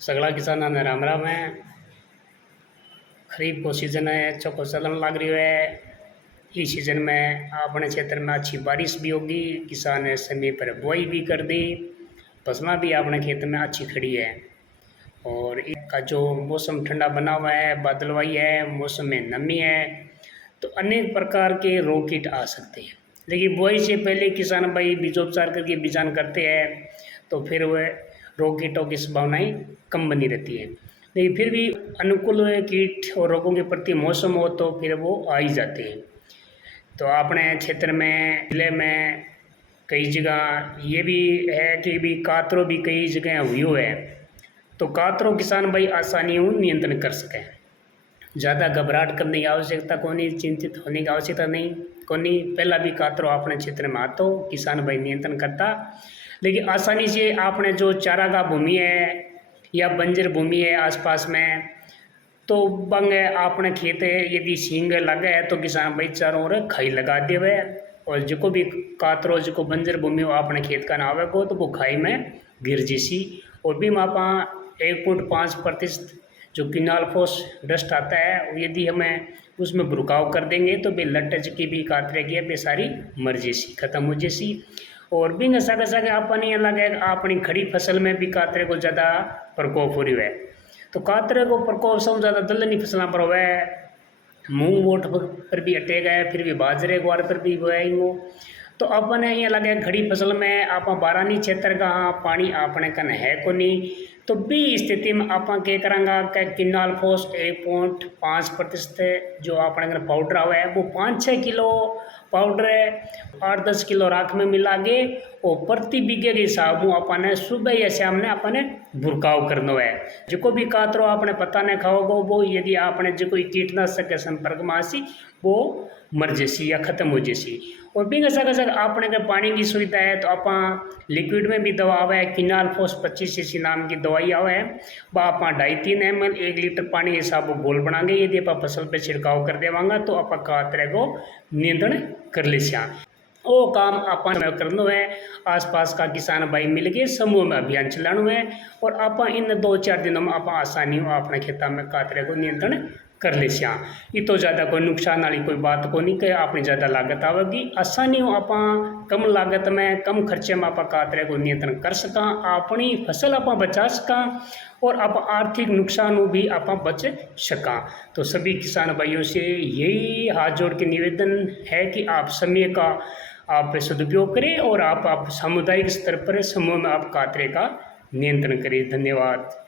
सगला किसाना ने राम राम है। खरीफ को सीजन है, चौको चलन लग रही है। इस सीजन में अपने क्षेत्र में अच्छी बारिश भी होगी, किसान ने समय पर बुआई भी कर दी, फसलें भी अपने खेत में अच्छी खड़ी है। और इसका जो मौसम ठंडा बना हुआ है, बादलवाई है, मौसम में नमी है, तो अनेक प्रकार के रोग कीट आ सकते हैं। लेकिन बुआई से पहले किसान भाई बीजोपचार करके बीजान करते हैं, तो फिर वह रोग कीटों की संभावनाएं कम बनी रहती है। लेकिन फिर भी अनुकूल कीट और रोगों के प्रति मौसम हो तो फिर वो आ ही जाते हैं। तो अपने क्षेत्र में, जिले में कई जगह ये भी है कि भी कातरों भी कई जगह हुई है, तो कातरों किसान भाई आसानी नियंत्रण कर सकें। ज़्यादा घबराहट करने की आवश्यकता को नहीं, चिंतित होने की आवश्यकता नहीं को नहीं। पहला भी कातरों अपने क्षेत्र में आतो किसान भाई नियंत्रण करता, लेकिन आसानी से आपने जो चारागाह भूमि है या बंजर भूमि है आसपास में, तो बंग आपने खेत है, यदि सींग लगे है तो किसान भाई चारों ओर खाई लगा दे हुए। और जो भी कातरो जो बंजर भूमि हो अपने खेत का ना आवे को, तो वो खाई में गिर जैसी। और भी मापा 1.5% जो किनाल फोस डस्ट आता है, यदि हमें उसमें भुरकाव कर देंगे तो बे लटच की भी कातरे की है, सारी मर जैसी, खत्म हो जैसी। और भी नशा के अपन ये लगे अपनी खड़ी फसल में भी कातरे को ज़्यादा प्रकोप हो रही है। तो कातरे को प्रकोप से ज़्यादा दलदली फसलों पर हुआ है, मूंग वोट पर भी अटैक है, फिर भी बाजरे ग्वार पर भी हुआ है वो। तो अपन ये लगे खड़ी फसल में आप बारानी क्षेत्र का पानी अपने कन है को नहीं, तो भी स्थिति में आप क्या करांगा कि किनाल फोस 1.5% जो अपने कन पाउडर हुआ है, वो 5-6 किलो पाउडर 8-10 किलो राख में मिला के और प्रति बीघे के हिसाब में अपने सुबह या शाम ने अपने भुरकाव करना है। जो भी कातरो आपने पता नहीं खाओगे, वो यदि आपने जो कोई कीटनाशक के संपर्क में आसी वो मर जैसी या खत्म हो जैसी। और भी सक आपने अगर पानी की सुविधा है तो आप लिक्विड में भी दवा आवे है, किनाल फोस 25cc नाम की दवाई आवे है, वह आप 2.5-3 ml 1 लीटर पानी हिसाब वो घोल बनाएंगे, यदि आप फसल पे छिड़काव कर देवांगा तो आप कातरे को नियंत्रण कर ले। वो काम अपन करना है। आसपास का किसान भाई मिल के समूह में अभियान चलाना है, और आप इन 2-4 दिनों में आप आसानी हो अपने खेतों में कातरे को नियंत्रण कर ले। ये तो ज़्यादा कोई नुकसान वाली कोई बात को नहीं कि अपनी ज़्यादा लागत आवेगी, आसानी हो आप कम लागत में कम खर्चे में आप कातरे को नियंत्रण कर सका, अपनी फसल आप बचा सका, और आप आर्थिक नुकसान भी आप बच सका। तो सभी किसान भाइयों से यही हाथ जोड़ के निवेदन है कि आप समय का आप सदुपयोग करें और आप सामुदायिक स्तर पर समूह में आप कातरे का नियंत्रण करें। धन्यवाद।